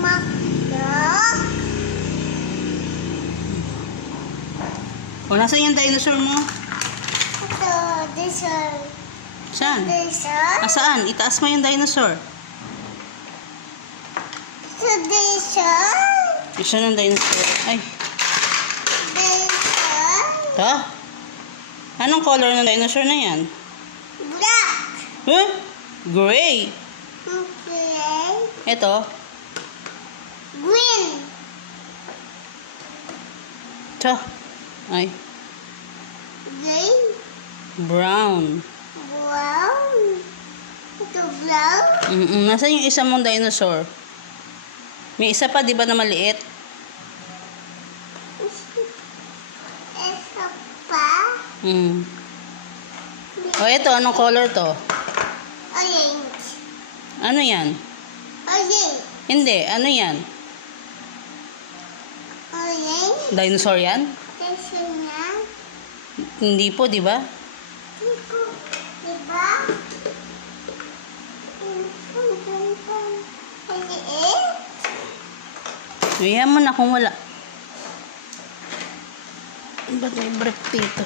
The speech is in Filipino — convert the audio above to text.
Makdok. O, nasaan yung dinosaur mo? Ito, dinosaur. Saan? Dinosaur. Saan? Itaas mo yung dinosaur. Ito, dinosaur. Isa ng dinosaur. Ay. Dinosaur. Ito? Anong color ng dinosaur na yan? Black. Huh? Gray. Okay. Ito? Green. Ito? Ay. Green. Brown. Brown. Ito, brown. Nasaan yung isa mong dinosaur? May isa pa, di ba, na maliit? Ito pa. O, ito, anong color to? Orange. Ano yan? Orange. Hindi, ano yan? Orange. Dinosaur yan? Ito na. Hindi po, di ba? Ito. Diba? Ayan mo na kung wala. Ba't may brick dito?